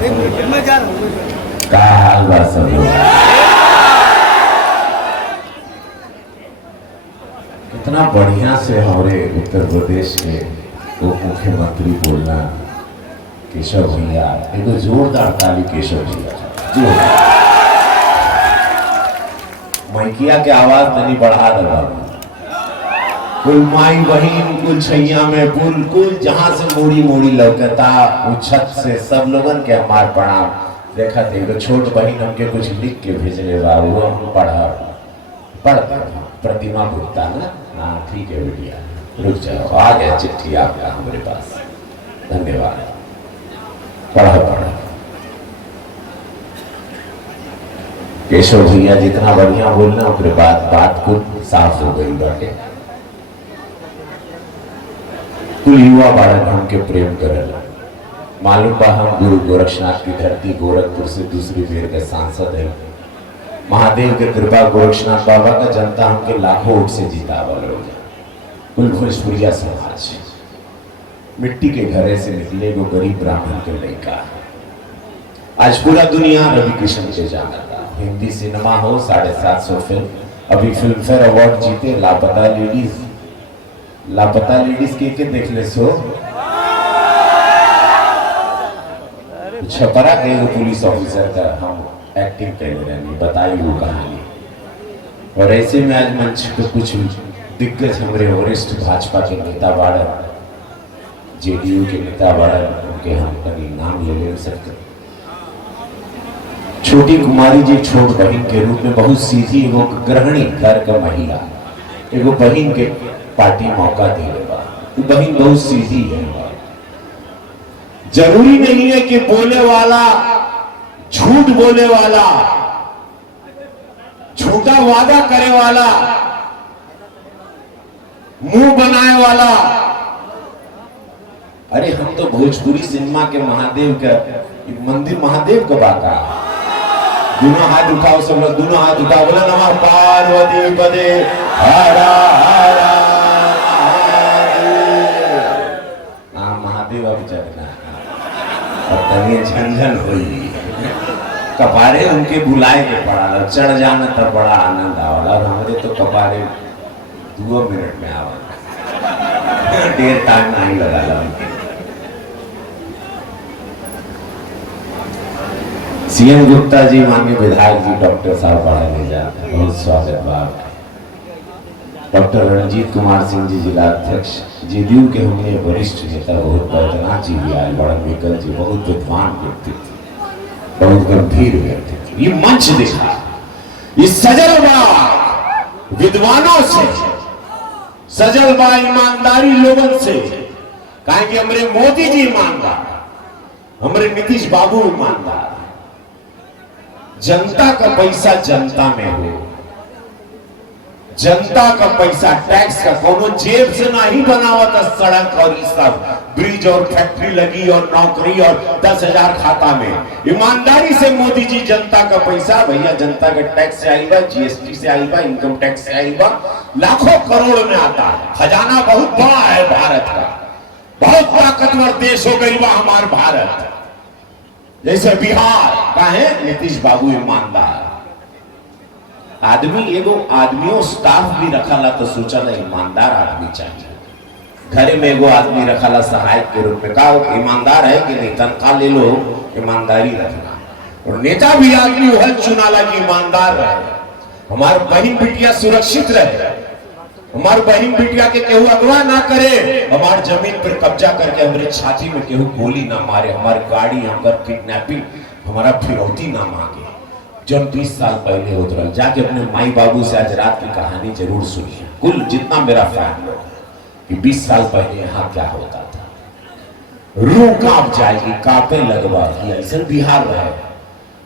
का हाल बा सब लोग? इतना बढ़िया से हमारे उत्तर प्रदेश के उप मुख्यमंत्री बोलना, केशव भैया, एक जोरदार ताली केशव भैया। मैकिया के आवाज नहीं बढ़ा रहा, कुल माई बहन, कुल छैया में पुल, कुल जहां से मोड़ी मोड़ी लौकता छत से सब लोगन के हमार प्रणाम। देखा थे छोट बहन हमके कुछ लिख के भेजले बा, वो हम पढ़ प्रतिमा गुप्ता ना। हाँ ठीक है बेटिया, रुक जाओ, आ गया चिट्ठी आपका हमारे पास, धन्यवाद। पढ़ा केशव भैया जितना बढ़िया बोलना उसके बाद बात कुछ साफ हो गई बाटे। कुल युवा बालक हमके प्रेम करेला, मालूम बा हम गुरु गोरक्षनाथ की धरती गोरखपुर से दूसरी बेर के सांसद है। महादेव के कृपा गोरक्षनाथ बाबा का जनता हमके लाखों वोट से जीता वाले हो जाए। कुल भोजपुरिया समाज मिट्टी के घरे से निकले वो गरीब ब्राह्मण के लड़का, आज पूरा दुनिया रवि किशन के जानता। हिंदी सिनेमा हो 750 फिल्म, अभी फिल्म फेयर अवार्ड जीते। लापता लेडीज के देख ले सो छपरा के पुलिस ऑफिसर का हम एक्टिंग कर रहे हैं, बताई वो कहानी। और ऐसे में आज मंच पे कुछ दिग्गज हमारे वरिष्ठ भाजपा के नेता बाड़न, जेडीयू के नेता बाड़न, उनके हम कभी नाम ले सकते। छोटी कुमारी जी छोट बहन के रूप में बहुत सीधी वो गृहिणी, घर का महिला, एगो बहन के पार्टी मौका दे बा। बहन बहुत सीधी है। जरूरी नहीं है कि बोले वाला, झूठ बोले वाला, झूठा वादा करे वाला, मुंह बनाए वाला। अरे हम तो भोजपुरी सिनेमा के महादेव का मंदिर, महादेव का बाका। दोनों हाथ उठाओ सब लोग, दोनों हाथ उठाओ, बोला नमः पार्वती पदे हरा हरा महादेव। अब जगना और तनिए झंझन हुई, कपारे उनके बुलाए के पड़ा, चढ़ जाना तब बड़ा आनंद आवला। और हमारे तो कपारे 2 मिनट में आवा, देर टाइम नहीं लगा। सीएम गुप्ता जी, माननीय विधायक जी, डॉक्टर साहब बड़ा ले जाते हैं, बहुत स्वागत बात। डॉक्टर रणजीत कुमार सिंह जी जिला अध्यक्ष, जेडीयू के हमने वरिष्ठ नेता बहुत बैद्यनाथ जी भी आए, बड़ा मिकल जी, बहुत विद्वान व्यक्ति थे, बहुत गंभीर व्यक्ति थे। ये मंच देखा, इस सजल बा विद्वानों से, सजल बा ईमानदारी लोगों से। कहा कि हमारे मोदी जी ईमानदार, हमारे नीतीश बाबू ईमानदार। जनता का पैसा जनता में हो, जनता का पैसा टैक्स का कोनो जेब से नहीं बनावा था। सड़क और इस सब ब्रिज और फैक्ट्री लगी और नौकरी और 10,000 खाता में। ईमानदारी से मोदी जी जनता का पैसा, भैया जनता के टैक्स से आई बा, जीएसटी से आई बा, इनकम टैक्स से आई बा, लाखों करोड़ में आता है। खजाना बहुत बड़ा है भारत का, बहुत ताकतवर देश हो गई बा हमार भारत। जैसे बिहार का है नीतीश बाबू ईमानदार आदमी, एगो आदमियों स्टाफ भी रखा तो सोचा ना ईमानदार आदमी चाहिए। घरे में एगो आदमी रखा सहायक के रूप में, कहा ईमानदार है कि नहीं, तनख्वाह ले लो, ईमानदारी रखना। और नेता भी आदमी वह चुनाला कि ईमानदार रहे, हमारे बहन बिटिया सुरक्षित रहे, हमारे बहन बिटिया के केहू अगवा ना करे, हमारे जमीन पर कब्जा करके हमारे छाती में केहू गोली ना मारे, हमारी गाड़ी हमारा किडनैपिंग, हमारा फिरौती ना मांगे। जब 20 साल पहले होता रहा, जाके अपने माई बाबू से आज रात की कहानी जरूर सुनिए, कुल जितना मेरा फैन लोग, कि 20 साल पहले यहाँ क्या होता था। रूह कांप जाएगी, कांपे लगवा ऐसा बिहार रहे।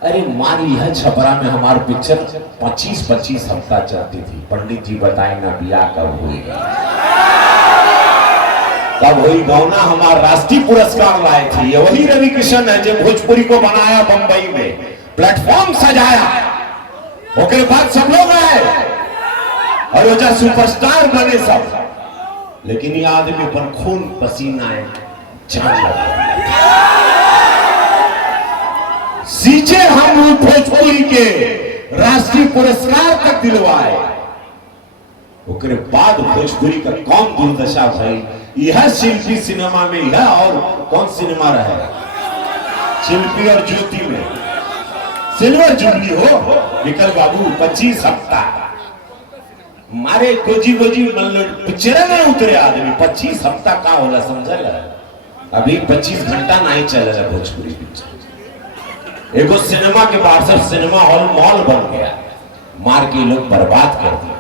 अरे मान लिया छपरा में हमारी पिक्चर 25-25 हफ्ता चलती थी। पंडित जी बताए ना बियाह कब हुई, तब हुई गौना हमारा राष्ट्रीय पुरस्कार लाए थे। ये वही रवि किशन है जो भोजपुरी को बनाया, बंबई में प्लेटफॉर्म सजाया, उसके बाद सब लोग आए और वो जब सुपरस्टार बने सब। लेकिन ये आदमी पर खून पसीना है, सींचे हम भोजपुरी के राष्ट्रीय पुरस्कार तक दिलवाए। उसके बाद भोजपुरी का कौन दुर्दशा भाई। यह शिल्पी सिनेमा में, यह और कौन सिनेमा रहा, शिल्पी और ज्योति में सिल्वर जुबली हो निकल बाबू 25 हफ्ता मारे गोजी पिक्चर में उतरे आदमी 25 हफ्ता का होला समझल। अभी 25 घंटा नहीं चल रहा भोजपुरी पिक्चर। एगो सिनेमा के बाद सब सिनेमा हॉल मॉल बन गया, मार के लोग बर्बाद कर दिया।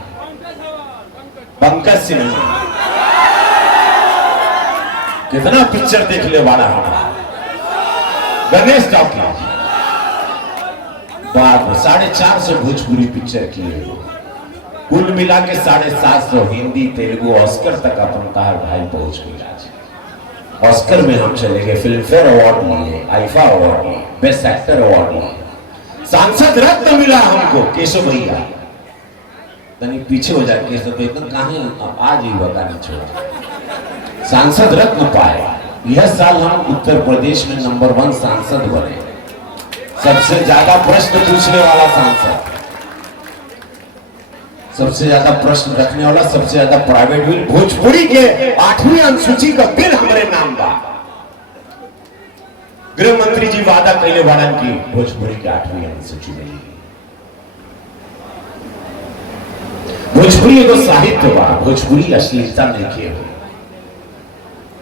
पंकज सिनेमा कितना पिक्चर देख ले वाला हमारा, गणेश टॉकीज बाप 450 भोजपुरी पिक्चर किए, कुल मिला के 750 हिंदी तेलुगु ऑस्कर तक अपन कहा भाई पहुंच गया। ऑस्कर में हम चले गए, फिल्म फेयर अवार्ड लिए, आईफा अवार्ड लिए, बेस्ट एक्टर अवार्ड लिए, सांसद रत्न मिला हमको केशव भैया। तनी पीछे हो जाए केशव तो एकदम कहां आज ही बताना छोड़, सांसद रत्न पाए। यह साल हम उत्तर प्रदेश में नंबर 1 सांसद बने, सबसे ज्यादा प्रश्न पूछने वाला सांसद, सबसे ज्यादा प्रश्न रखने वाला, सबसे ज्यादा प्राइवेट बिल भोजपुरी के 8वीं अनुसूची का बिल हमारे नाम बा। गृह मंत्री जी वादा कैले वाला की भोजपुरी के 8वीं अनुसूची में। भोजपुरी एगो साहित्य बा, भोजपुरी अश्लीलता नहीं किए हो।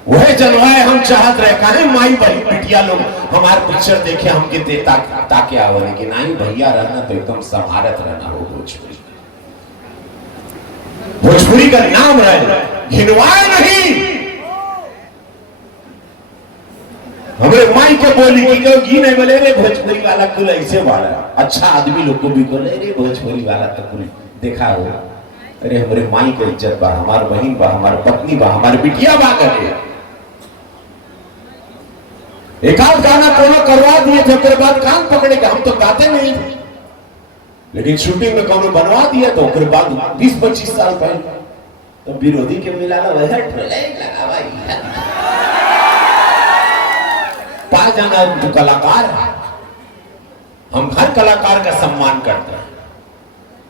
वह जनवाए हम चाहत रहे काहे माई बहन बिटिया लोग हमारे पिक्चर देखे हमके देता ताके आवले कि नहीं भैया रहना तो एकदम समारत रहना हो। भोजपुरी का नाम रहे, घिनवाए नहीं। हमारे माई को बोली कि घी नहीं बोले रे भोजपुरी वाला कुल ऐसे वाला, अच्छा आदमी लोग को भी बोले रे भोजपुरी वाला तो कुल देखा हो। अरे हमारे माई का इज्जत बा, हमार बहन बा, हमार पत्नी बा, हमारे बिटिया बा करे। एक आध गाना कोनो करवा दिए थे, उसके बाद कान पकड़े के हम तो गाते नहीं थे, लेकिन शूटिंग में कोनो बनवा दिया तो उसके बाद 20-25 साल पहले तो विरोधी के मिला वह लगा भाई। 5 जना तो कलाकार, हम हर कलाकार का सम्मान करते हैं।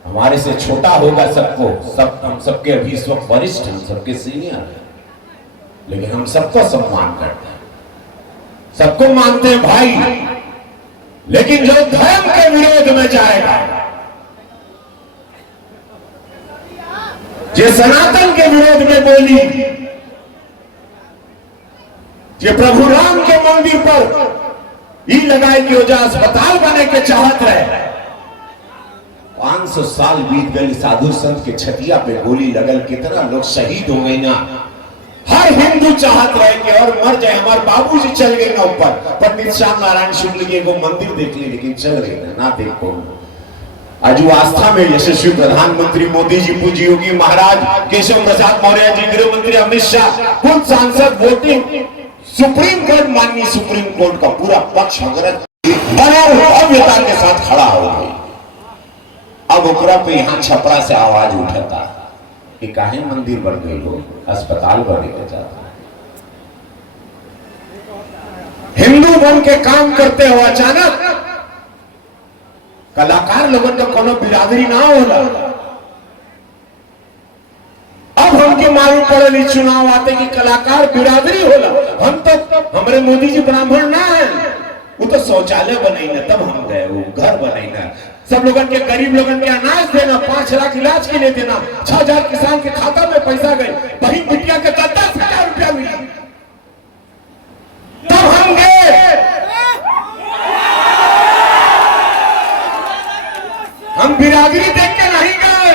हमारे से छोटा होगा सबको, सब हम सबके अभी इस वक्त वरिष्ठ, हम सबके सीनियर हैं, लेकिन हम सबको सम्मान करते हैं, सबको मानते हैं भाई। लेकिन जो धर्म के विरोध में जाएगा, जो सनातन के विरोध में बोली, जो प्रभु राम के मंदिर पर ई लगाए कि वजह अस्पताल बने के चाहत रहे, 500 साल बीत गए, साधु संत के छतिया पे गोली लगल, कितना लोग शहीद हो गए ना। हर हिंदू चाहत रहे कि और मर जाए। हमारे बाबूजी चल गए ना ऊपर, पंडित श्याम नारायण शुक्ल के एगो मंदिर देख ली, लेकिन चल गए ना देख पाऊंगा। आज आस्था में यशस्वी प्रधानमंत्री मोदी जी, पूज्य योगी महाराज, केशव प्रसाद मौर्य जी, गृह मंत्री अमित शाह, कुछ सांसद वोटिंग, सुप्रीम कोर्ट, माननीय सुप्रीम कोर्ट का पूरा पक्ष वगैरह भव्यता के साथ खड़ा हो गई। अब ओकरा पे यहाँ छपरा से आवाज उठता कि काहे मंदिर बन गई हो, अस्पताल बने जाता। हिंदू बन के काम करते हो, अचानक कलाकार लोगन का कोनो बिरादरी ना होला। अब हमके मालूम पड़े चुनाव आते कि कलाकार बिरादरी होला। हम तो हमारे मोदी जी ब्राह्मण ना है, वो तो शौचालय बनाई ना, तब हम गए, वो घर बनाई ना, सब लोगन के गरीब लोगन के अनाज देना, 5 लाख इलाज के लिए देना, 6000 किसान के खाता में पैसा गए, बहन बिटिया के 10,000 रुपया मिला, तब हम गए। हम बिरादरी देख के नहीं गए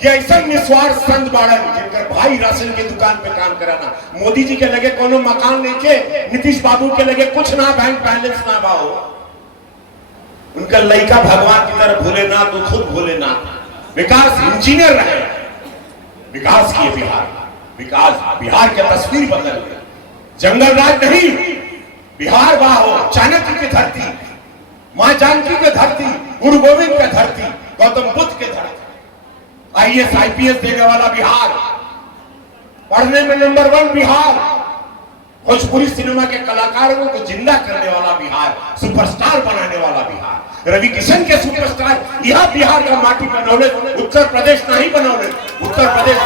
कि ऐसा निस्वार्थ संत बाड़न जिनकर भाई राशन की दुकान पे काम कराना। मोदी जी के लगे कोनो मकान नहीं के, नीतीश बाबू के लगे कुछ ना, बैंक बैलेंस ना बाओ, उनका लड़का भगवान की तरह भोलेनाथ, वो खुद भोलेनाथ। विकास इंजीनियर रहे, विकास किए बिहार, विकास बिहार की तस्वीर बदल गई। जंगल राज नहीं, बिहार बाहो, चाणक्य की धरती, मां जानकी की धरती, गुरु गोविंद की धरती, गौतम बुद्ध की धरती, IAS IPS देने वाला बिहार, पढ़ने में नंबर 1 बिहार, भोजपुरी सिनेमा के कलाकारों को जिंदा करने वाला बिहार, सुपरस्टार बनाने वाला बिहार, रवि किशन के सुपरस्टार यह बिहार का माटी बनौले, उत्तर प्रदेश नहीं बनौले, उत्तर प्रदेश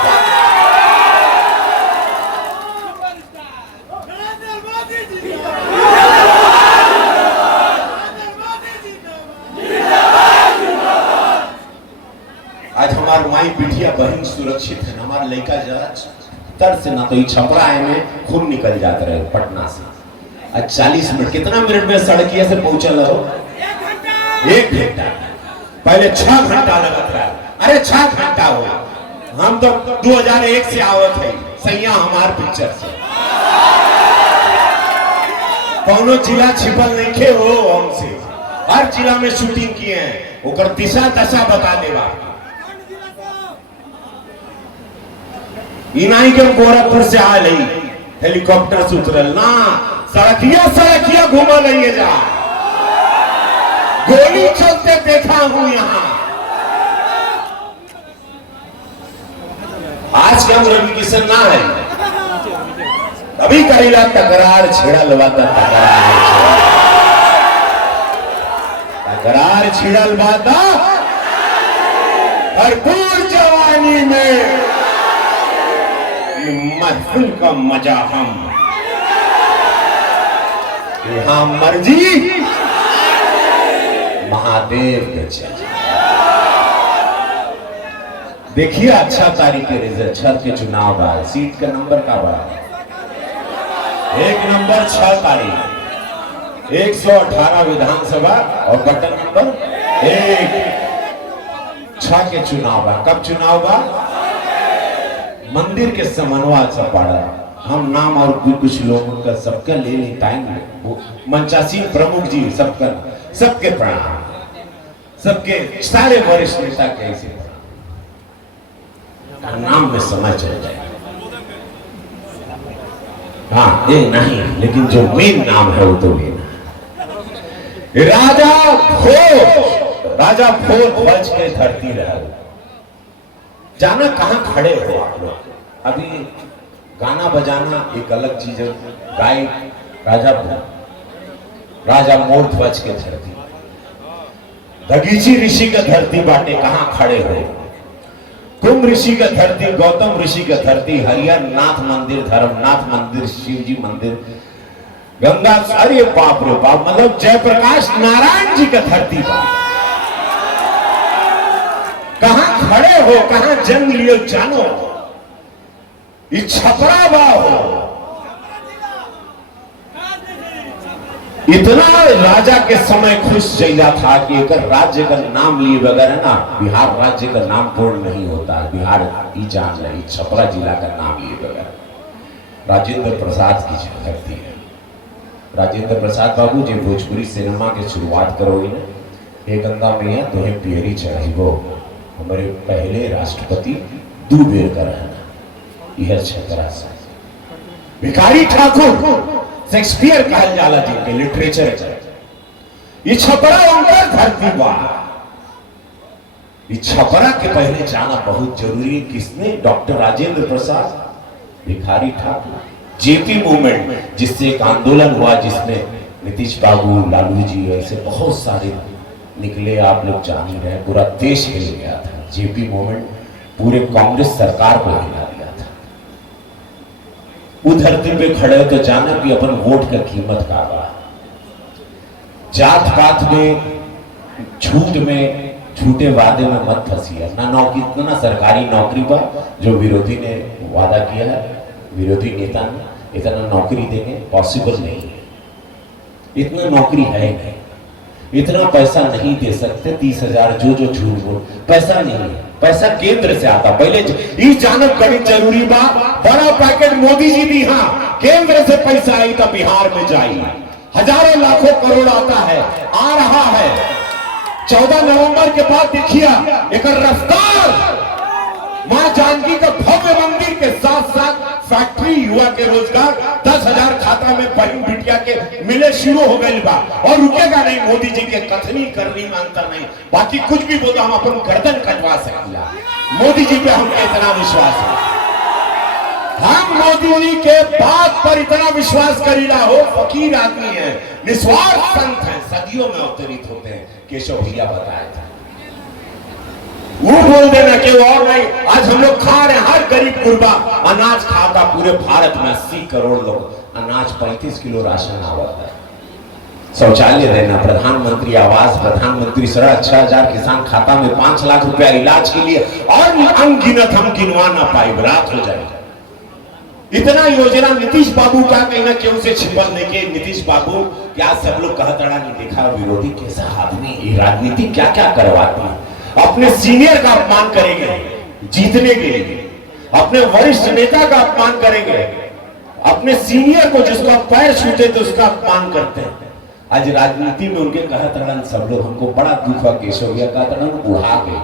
आज हमारे माई बिटिया बहन सुरक्षित है, हमारा लड़का जरा तर से ना तो छपरा आए में खून निकल जाता रहे पटना से। आज 40 मिनट कितना मिनट में सड़किया से पहुंचल हो? 1 घंटा। पहले 6 घंटा लगता रहा। अरे 6 घंटा हो, हम तो 2001 से आवत है सैया हमार पिक्चर से। कौनो जिला छिपल नहीं खे हो हमसे, हर जिला में शूटिंग किए हैं, ओकर दिशा दशा बता देवा। इनाई के गोरखपुर से आ रही हेलीकॉप्टर से उतरल ना, सड़किया घुमा नहीं जा, गोली चलते देखा हूं यहां। आज के हम रवि किशन ना है, अभी कहेला तकरार छेड़ा लवाता, तकरार छेड़ा लवाता भरपूर जवानी में महफिल का मजा हम यहां मर्जी महादेव के चल। देखिए 18 तारीख के रिजल्ट, 6 के चुनाव बा, सीट का नंबर का बा 1 नंबर 6 तारीख 118 विधानसभा और बटन नंबर 1 6 के चुनाव बा। कब चुनाव बा? मंदिर के समन्वय सब पड़ा, हम नाम और कुछ लोगों का सबका ले ले टाइम, मंचासीन प्रमुख जी सबका, सबके प्रणाम, सबके सारे वरिष्ठ नेता कैसे नाम में समझ चल जाए। हाँ ये नहीं, लेकिन जो मेन नाम है वो तो लेना। राजा भोज ध्वज के धरती रहा। जाना कहां खड़े हो आप लोग? अभी गाना बजाना एक अलग चीज है, गायक राजा मोर ध्वज के धरती, दगीची ऋषि का धरती बाटे, कहां खड़े हो? कुंभ ऋषि का धरती, गौतम ऋषि का धरती, हरिहर नाथ मंदिर, धर्मनाथ मंदिर, शिवजी मंदिर, गंगा, अरे बाप रे बाप, मतलब जयप्रकाश नारायण जी का धरती बा। कहां खड़े हो, कहां जन्म लियो जानो, ये छपरा बा हो। इतना राजा के समय खुश जैला था कि एक राज्य का नाम लिए बगैर है ना, बिहार राज्य का नाम पूर्ण नहीं होता। बिहार ही जान रही, छपरा जिला का नाम लिए बगैर राजेंद्र प्रसाद की धरती है। राजेंद्र प्रसाद बाबू जी भोजपुरी सिनेमा की शुरुआत करोगे ना, हे गंगा मैया तुम्हें पियरी चढ़ाइबो, हमारे पहले राष्ट्रपति 2 बेर का रहना यह छपरा से। भिखारी ठाकुर शेक्सपियर कहल जाला जी के लिटरेचर, ये छपरा उनका धरती बा। ये छपरा के पहले जाना बहुत जरूरी है। किसने? Doctor Rajendra Prasad, Bhikhari Thakur, JP movement, जिससे एक आंदोलन हुआ जिसमें नीतीश बाबू, लालू जी, ऐसे बहुत सारे निकले, आप लोग जान ही रहे, पूरा देश हिल गया था। जेपी मूवमेंट पूरे कांग्रेस सरकार को हिला दिया था। उस धरती पे खड़े हो तो जाना कि अपन वोट का कीमत का बा। जात पात में, झूठ में, झूठे वादे में मत फंसिए ना। नौकरी, इतना सरकारी नौकरी पर जो विरोधी ने वादा किया है, विरोधी नेता ने इतना नौकरी देंगे, पॉसिबल नहीं है। इतना नौकरी है नहीं, इतना पैसा नहीं दे सकते। 30,000 जो झूठ बोल, पैसा नहीं है, पैसा केंद्र से आता। पहले इस जानब बड़ी जरूरी बा, बड़ा पैकेट मोदी जी दी, हाँ केंद्र से पैसा आई तो बिहार में जाई, हजारों लाखों करोड़ आता है, आ रहा है। 14 नवंबर के बाद देखिए एक रफ्तार, मां जानकी का भव्य मंदिर के साथ साथ फैक्ट्री, युवा के रोजगार, 10,000 खाता में बहन बिटिया के मिले शुरू हो गए बा। और रुकेगा नहीं, मोदी जी के कथनी करनी में अंतर नहीं। बाकी कुछ भी बोलो, हम अपन गर्दन कटवा सकेला। मोदी जी पे हमका इतना विश्वास है। हम मोदी जी के बात पर इतना विश्वास करीला हो, फकीर आदमी है, निस्वार्थ संत है, सदियों में अवतरित होते हैं। केशव भैया बताया था, वो बोल देना कि और नहीं। आज हम लोग खा रहे हैं, हर गरीब गुरबा अनाज खाता। पूरे भारत में 80 करोड़ लोग अनाज, 35 किलो राशन आवता है। शौचालय देना, प्रधानमंत्री आवास, प्रधानमंत्री सड़क, 6000 किसान खाता में 5 लाख रुपया इलाज के लिए, और अनगिनत हम गिनवा ना पाए, रात हो जाएगा। इतना योजना नीतीश बाबू का कहीं ना क्यों से छिपल नहीं के नीतीश बाबू क्या सब लोग कहतड़ा नहीं देखा। विरोधी कैसा आदमी, राजनीति क्या क्या करवाती है। अपने सीनियर का अपमान करेंगे जीतने के लिए, अपने वरिष्ठ नेता का अपमान करेंगे, अपने सीनियर को जिसका पैर छूटे तो उसका अपमान करते हैं। आज राजनीति में उनके कहतड़न सब लोग, हमको बड़ा दुख हुआ। केशव भैया कहतड़न बुढ़ा गए,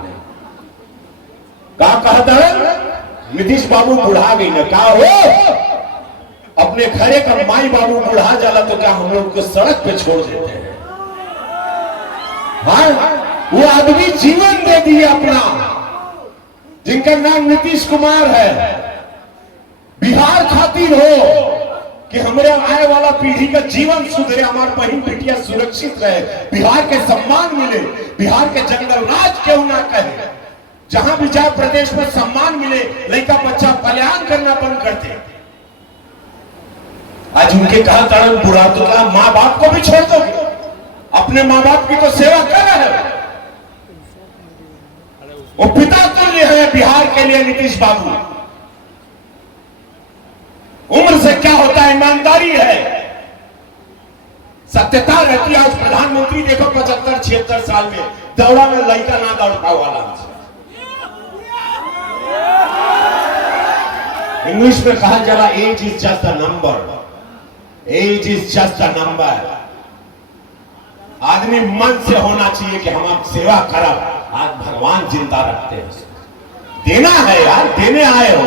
का कहतड़न नीतीश बाबू बुढ़ा गई ना। कहा हो अपने घरे का माई बाबू बुढ़ा जाला तो क्या हम लोग को सड़क पे छोड़ देते हैं? हाँ, वो आदमी जीवन दे दिए अपना, जिनका नाम नीतीश कुमार है। बिहार खातिर हो कि हमारे आने वाला पीढ़ी का जीवन सुधरे, हमारे बहन बेटियां सुरक्षित रहे, बिहार के सम्मान मिले, बिहार के जंगल राज क्यों ना कहे, जहां भी जाए प्रदेश में सम्मान मिले, लड़का बच्चा कल्याण करना बंद करते। आज उनके कहा तड़न बुरा तो क्या माँ बाप को भी छोड़ दोगे? अपने माँ बाप की तो सेवा कर रहे हो। वो पिता तुल्य है बिहार के लिए नीतीश बाबू। उम्र से क्या होता है, ईमानदारी है, सत्यता रहती है। आज प्रधानमंत्री देखो 75-76 साल में दौड़ा में लड़का ना दौड़ पाओ वाला। इंग्लिश में कहा जरा age is just a number, age is just a number. आदमी मन से होना चाहिए कि हम आप सेवा करब। आज भगवान जिंदा रखते हैं, देना है यार, देने आए हो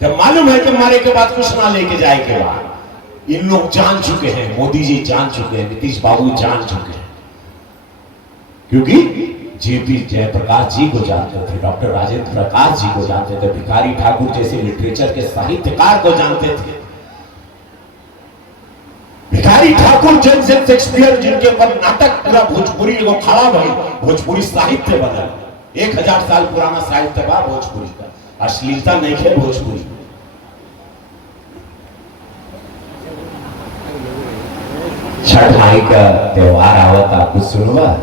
जब मालूम है कि मारे के बाद कुछ ना लेके जाए के बाद। इन लोग जान चुके हैं, मोदी जी जान चुके हैं, नीतीश बाबू जान चुके हैं, क्योंकि जेपी जयप्रकाश जी को जानते थे, डॉक्टर राजेंद्र प्रकाश जी को जानते थे, भिखारी ठाकुर जैसे लिटरेचर के साहित्यकार को जानते थे। भिखारी ठाकुर जैसे शेक्सपियर जिनके ऊपर नाटक पूरा भोजपुरी को खड़ा भई, भोजपुरी साहित्य बदल। 1000 साल पुराना साहित्य बा भोजपुरी का, अश्लीलता नहीं है भोजपुरी। छठ माई का त्योहार आवत, आपको सुनवा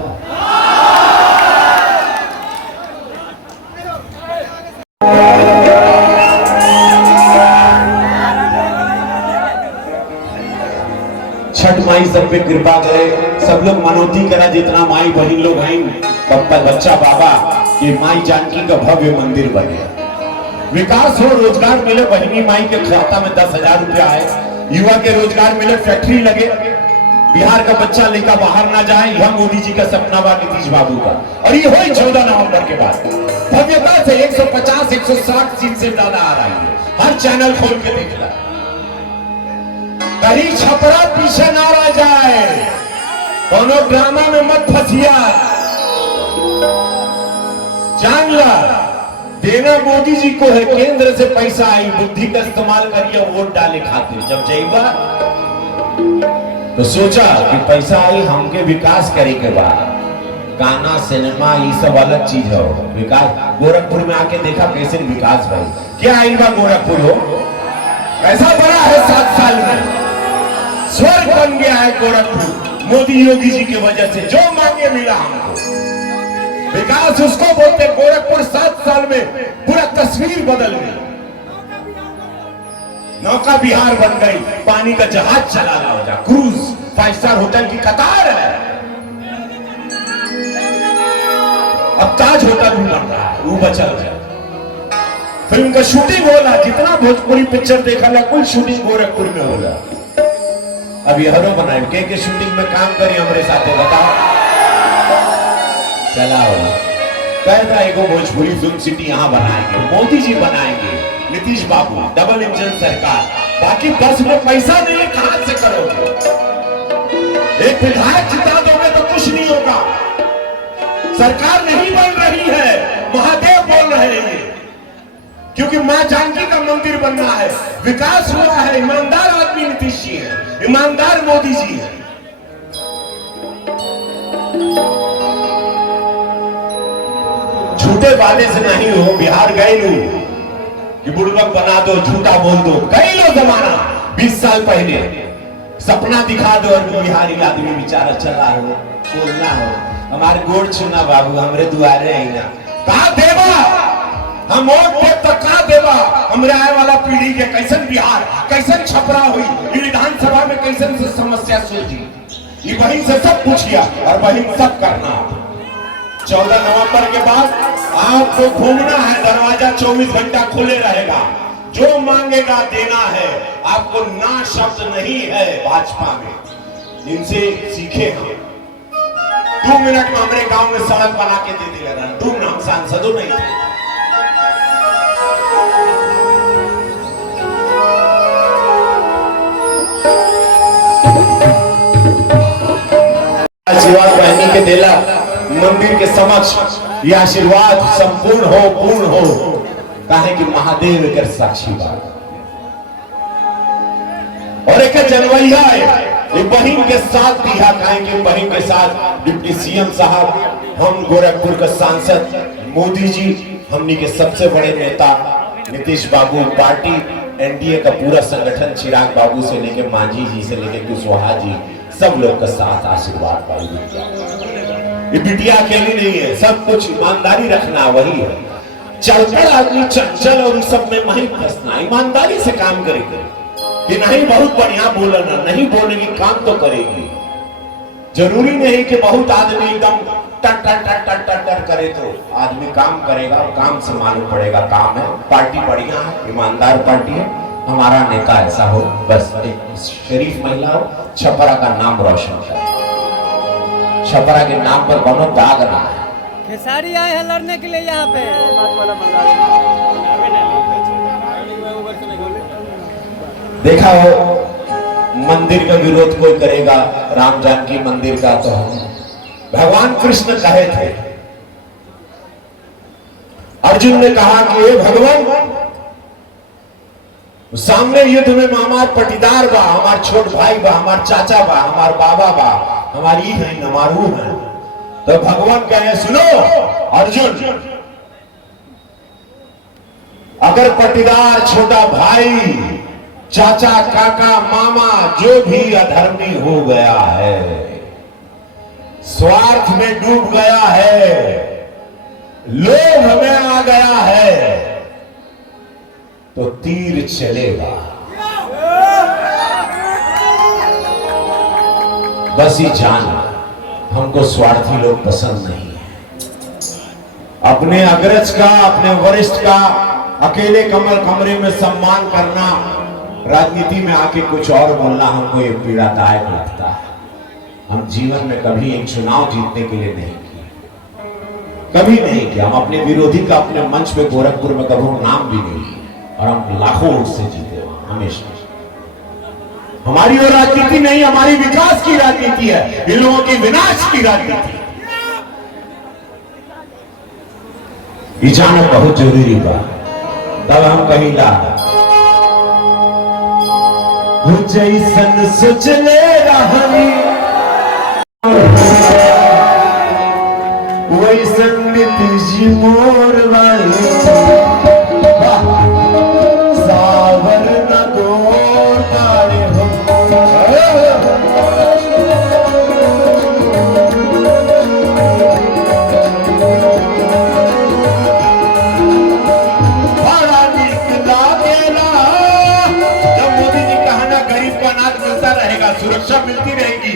छठ माई सब पे कृपा करे, सब लोग मनोती करा जितना माई बहन लोग हैं, तब तक बच्चा बाबा कि माई जानकी का भव्य मंदिर बने, विकास हो, रोजगार मिले। बहनी माई के खाता में 10,000 रुपया आए, युवा के रोजगार मिले, फैक्ट्री लगे, बिहार का बच्चा लेकर बाहर ना जाए। यह मोदी जी का सपना बा, नीतीश बाबू का। और ये हो 14 नवंबर के बाद भव्यता से 150-160 सीट से ज्यादा आ रही है। हर चैनल खोल के देख ला, कहीं छपरा पीछे ना रह जाए, दोनों ड्रामा में मत फंसिया, जान ला। देना मोदी जी को है, केंद्र से पैसा आई, बुद्धि का इस्तेमाल करिए वोट डाले खातिर। जब जाइबा तो सोचा कि पैसा आई हमके विकास करे के बाद, गाना सिनेमा ये सब अलग चीज हो, विकास। गोरखपुर में आके देखा कैसे विकास भाई, क्या आई बा गोरखपुर हो, ऐसा बड़ा है 7 साल में, स्वर्ग बन गया है गोरखपुर मोदी योगी जी की वजह से। जो मांगे मिला हमको, विकास उसको बोलते। गोरखपुर 7 साल में पूरा तस्वीर बदल गई, नौका बिहार बन गई, पानी का जहाज चला रहा हो जा, क्रूज 5 स्टार होटल की कतार है। अब ताज होटल भी बन रहा है, वो बचल है। फिल्म का शूटिंग होला, जितना भोजपुरी पिक्चर देखा ला, कुल शूटिंग गोरखपुर में होला। अब यहरो बनाए के शूटिंग में काम करी हमारे साथ, बताओ चलाओ। कहता एगो भोजपुरी फिल्म सिटी यहाँ बनाएंगे, मोदी जी बनाएंगे, नीतीश बाबू, डबल इंजन सरकार। बाकी 10 में पैसा नहीं, कहां से करोगे? एक विधायक जिता दोगे तो कुछ नहीं होगा। सरकार नहीं बन रही है, महादेव बोल रहे हैं क्योंकि मां जानकी का मंदिर बनना है। विकास हुआ है, ईमानदार आदमी नीतीश जी है, ईमानदार मोदी जी है। झूठे वाले से नहीं हो। बिहार गए लोग कि बुड़बक बना दो, झूठा बोल दो, कई लो जमाना 20 साल पहले सपना दिखा दो और बिहारी आदमी बेचारा चला हो, बोलना हो हमारे गोड़ छूना बाबू, हमरे दुआरे आई ना कहा देवा, हम वोट दे तक कहा देवा, हमरे आए वाला पीढ़ी के कैसन बिहार, कैसन छपरा हुई, विधानसभा में कैसन से समस्या सुलझी, ये वहीं से सब पूछिया और वहीं सब करना। 14 नवंबर के बाद आपको घूमना है, दरवाजा 24 घंटा खुले रहेगा, जो मांगेगा देना है। आपको ना शब्द नहीं है भाजपा में, इनसे सीखे हम। 2 मिनट में हमारे गांव में सड़क बना के दे दिया, 2 मिनट, हम सांसदों नहीं थे। आशीर्वाद बहनी के देला मंदिर के समक्ष यह आशीर्वाद संपूर्ण हो, पूर्ण हो, काहे कि महादेव एक साक्षी बात और एक जनवैया है बहन के साथ दिया, काहे कि बहन के साथ डिप्टी सीएम साहब, हम गोरखपुर के सांसद मोदी जी, हमनी के सबसे बड़े नेता नीतीश बाबू, पार्टी एनडीए का पूरा संगठन, चिराग बाबू से लेके मांझी जी से लेके कुशवाहा जी, सब लोग का साथ आशीर्वाद पाई। ये बिटिया अकेली नहीं है, सब कुछ ईमानदारी रखना वही है। चलकर आदमी चंचल और सब में वही फंसना, ईमानदारी से काम करेगा कि नहीं बहुत बढ़िया बोलना, नहीं बोलेगी काम तो करेगी। जरूरी नहीं कि बहुत आदमी एकदम टर टर टर टर टर टर करे तो आदमी काम करेगा, काम से मालूम पड़ेगा काम है। पार्टी बढ़िया है, ईमानदार पार्टी है, हमारा नेता ऐसा हो, बस एक शरीफ महिला हो, छपरा का नाम रोशन करे, छपरा के नाम पर बनो दाग ना है। खेसारी आए हैं लड़ने के लिए यहाँ पे। देखा हो मंदिर का विरोध कोई करेगा, राम जानकी मंदिर का, तो हम भगवान कृष्ण कहे थे, अर्जुन ने कहा कि हे भगवान, सामने युद्ध में हमार पटीदार बा, हमार छोट भाई बा, हमार चाचा बा, हमार बाबा बा, हमारी है हमारू है। तो भगवान कहे सुनो अर्जुन, अगर पटीदार, छोटा भाई, चाचा, काका, मामा जो भी अधर्मी हो गया है, स्वार्थ में डूब गया है, लोभ में आ गया है, तो तीर चलेगा। बस ये जान, हमको स्वार्थी लोग पसंद नहीं है। अपने अग्रज का, अपने वरिष्ठ का अकेले कमरे में सम्मान करना, राजनीति में आके कुछ और बोलना हमको ये पीड़ादायक लगता है। हम जीवन में कभी एक चुनाव जीतने के लिए नहीं किए, कभी नहीं किया। हम अपने विरोधी का अपने मंच पे गोरखपुर में कभी नाम भी नहीं लिया, और हम लाखों वोट से जीते हमेशा। हमारी वो राजनीति नहीं, हमारी विकास की राजनीति है, इन लोगों की विनाश की राजनीति। ये जानना बहुत जरूरी बा, तब हम कहीं ला जैसन सोचले रहनी वैसन नीतीश जी मोर वाली, सावर न गोर वाले हो। बड़ा नीक लागेला जब मोदी जी कहा ना, गरीब को अनाज मिलता रहेगा, सुरक्षा मिलती रहेगी,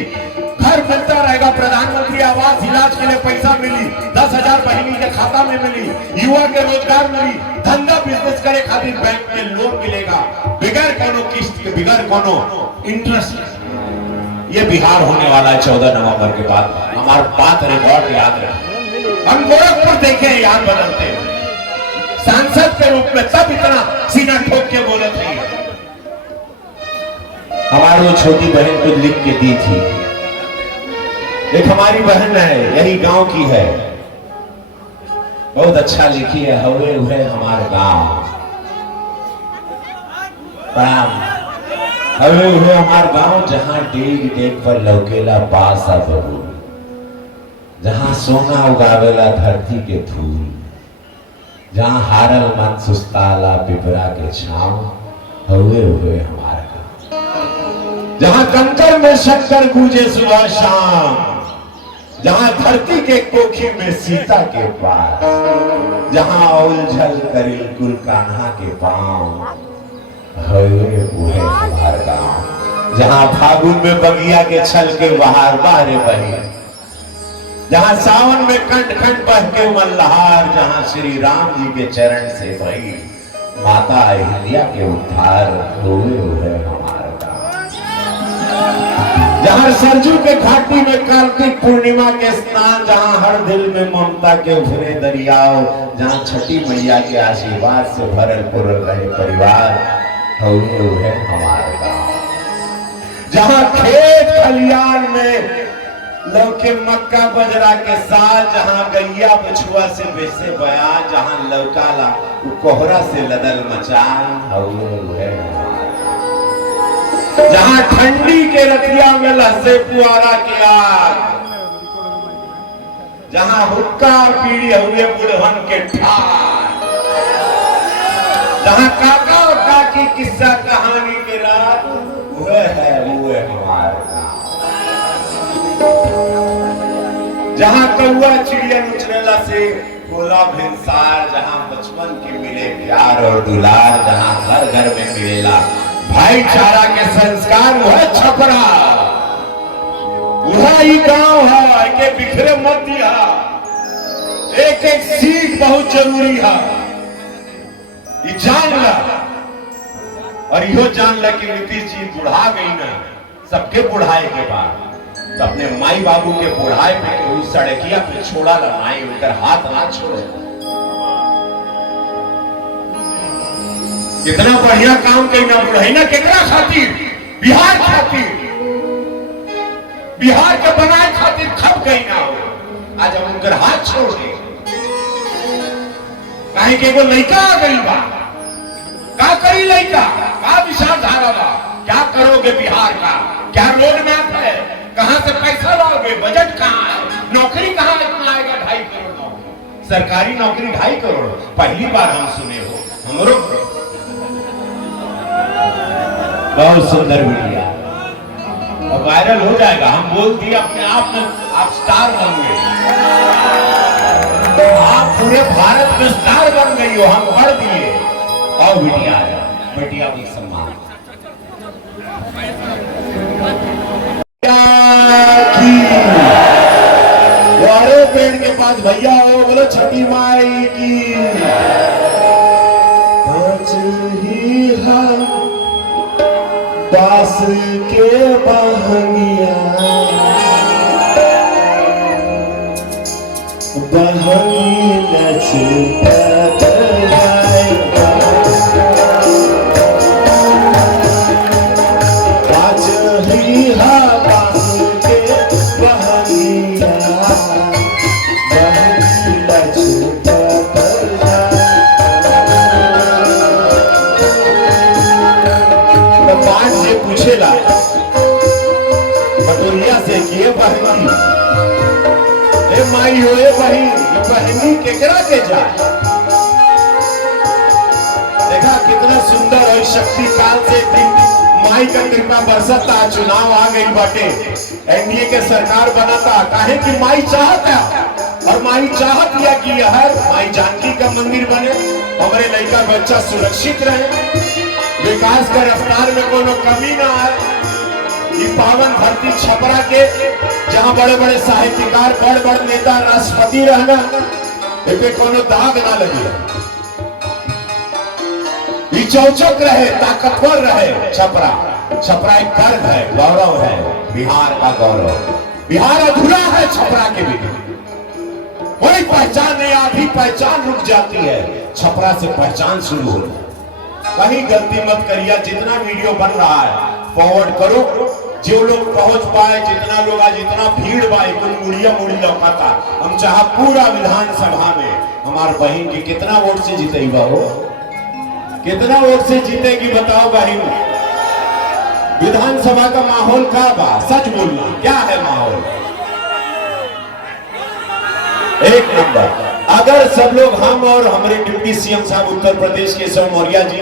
घर मिलता रहेगा, प्रधानमंत्री आवास, इलाज के लिए पैसा मिली, 10,000 बहनी के खाता में मिली, युवा के रोजगार मिली, धंधा बिजनेस करे खातिर बैंक में लोन मिलेगा, बिगैर कोनो किस्त के, बिगैर कोनो इंटरेस्ट। ये बिहार होने वाला है 14 नवंबर के बाद। हमारा बात रिकॉर्ड याद रहे, हम गोरखपुर देखे याद बदलते सांसद के रूप में, तब इतना सीना ठोक के बोले थे। हमारी वो छोटी बहन को लिख के दी थी, एक हमारी बहन है, यही गांव की है, बहुत अच्छा लिखी है, हवे हुए हमारे गांव प्रणाम। अबे हुए हमार गांव जहां डेग डेग पर लौकेला बासा बबू, जहां सोना उगावेला धरती के धूल, जहां हारल मन सुस्ताला पिपरा के छांव, हुए हुए हमारा गांव। जहां कंकर में शंकर गूंजे सुबह शाम, जहां धरती के कोखी में सीता के पास, जहां उलझल करिल कुल कान्हा के पांव, हुए हुए हमारा गांव। जहां फागुन में बगिया के छल के बहार बारे बही, जहां सावन में कंठ कंठ बह के मल्हार, जहां श्री राम जी के चरण से भई माता अहिल्या के उद्धार, हुए हुए हमारा गांव। जहां सरजू के घाटी में कार्तिक पूर्णिमा के स्नान, जहां हर दिल में ममता के उभरे दरियाओ, जहां छठी मैया के आशीर्वाद से भरल पुरल रहे परिवार, हुए हुए हमारा गांव। जहां खेत खलियान में लौके मक्का बजरा के साथ, जहां गैया बछुआ से बेसे बयान, जहां लौकाला कोहरा से लदल मचान, हुए हुए हमारा गांव। जहां ठंडी के रतिया में लहसे पुआरा के आग, जहां हुक्का पीड़ी हुए बुढ़वन के ठार, जहां काका और काकी किस्सा कहानी के रात, हुए हमारा गांव। जहां कौआ चिड़ियन उछरेला से बोला भिनसार, जहां बचपन के मिले प्यार और दुलार, जहां घर घर में मिलेला भाईचारा के संस्कार, वह छपरा, वह ही गांव है के बिखरे मत दिया। एक एक सीट बहुत जरूरी है, ये जान ला। और यो जान ला कि नीतीश जी बुढ़ा गई ना, सबके बुढ़ाए के बाद तो अपने माई बाबू के बुढ़ाए पे केहू सड़किया पे छोड़ा ला माई, उनकर हाथ ना छोड़ो। कितना बढ़िया काम कही ना बुढ़ाई ना, केकरा खातिर? बिहार खातिर, बिहार के बनाए खातिर खप गई ना हो। आज हम उनकर हाथ छोड़ दे, कहीं के वो लड़का आ गई बा, का करी लड़का, का विचारधारा बा, क्या करोगे बिहार का, क्या रोड मैप है, कहां से पैसा लाओगे, बजट कहां है, नौकरी कहां इतना आएगा? 2.5 करोड़ नौकरी, सरकारी नौकरी 2.5 करोड़, पहली बार हम सुने हो। हमरो बहुत सुंदर वीडियो, अब वायरल हो जाएगा। हम बोल दिए अपने आप में, आप स्टार बन गए, आप पूरे भारत में स्टार बन गई हो, हम पढ़ दिए। और बिटिया आया, बिटिया भी सम्मान। बड़े पेड़ के पास भैया हो, बोलो छठी माई की। ही हम दास के बहनिया, बहनी नच बटोरिया से किए बहनी, ए माई हो ए बहनी केकरा के जाए। देखा कितना सुंदर और शक्ति काल से माई का कृपा बरसता। चुनाव आ गई बाटे, एनडीए के सरकार बनाता, काहे कि माई चाहता, और माई चाहत या कि यह माई जानकी का मंदिर बने, हमारे लड़का बच्चा सुरक्षित रहे, विकास का रफ्तार में कोनो कमी ना आए। ये पावन धरती छपरा के, जहां बड़े बड़े साहित्यकार, बड़ बड़ नेता, राष्ट्रपति रहना, इसे कोनो दाग ना लगे, ये चौचक रहे, ताकतवर रहे। छपरा एक गर्व है, गौरव है, बिहार का गौरव। बिहार अधूरा है छपरा के बिना, कोई पहचान नहीं, आधी पहचान रुक जाती है, छपरा से पहचान शुरू होती है। कहीं गलती मत करिए, जितना वीडियो बन रहा है फॉरवर्ड करो, जो लोग पहुंच पाए, जितना लोग, आज इतना भीड़ बा, मुड़ी लौकाता। हम चाह पूरा विधानसभा में हमार बहन की कितना वोट से जीतेगा हो, कितना वोट से जीतेगी बताओ बहन। विधानसभा का माहौल क्या बा, सच बोलना, क्या है माहौल? एक नंबर। अगर सब लोग, हम और हमारे डिप्टी सीएम साहब उत्तर प्रदेश के केशव मौर्य जी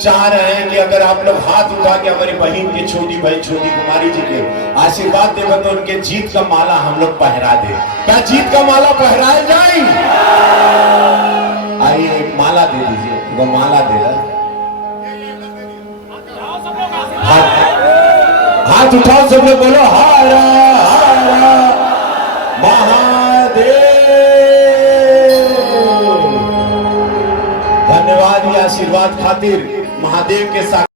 चाह रहे हैं कि अगर आप लोग हाथ उठा के हमारी बहन की छोटी बहन छोटी कुमारी जी के आशीर्वाद देवे तो उनके जीत का माला हम लोग पहरा दे। क्या जीत का माला पहराए जाए? आइए एक माला दे दीजिए, वो माला दे रहा। हाथ उठाओ सब लोग, बोलो हरा हरा महादेव। धन्यवाद ये आशीर्वाद खातिर महादेव के साथ।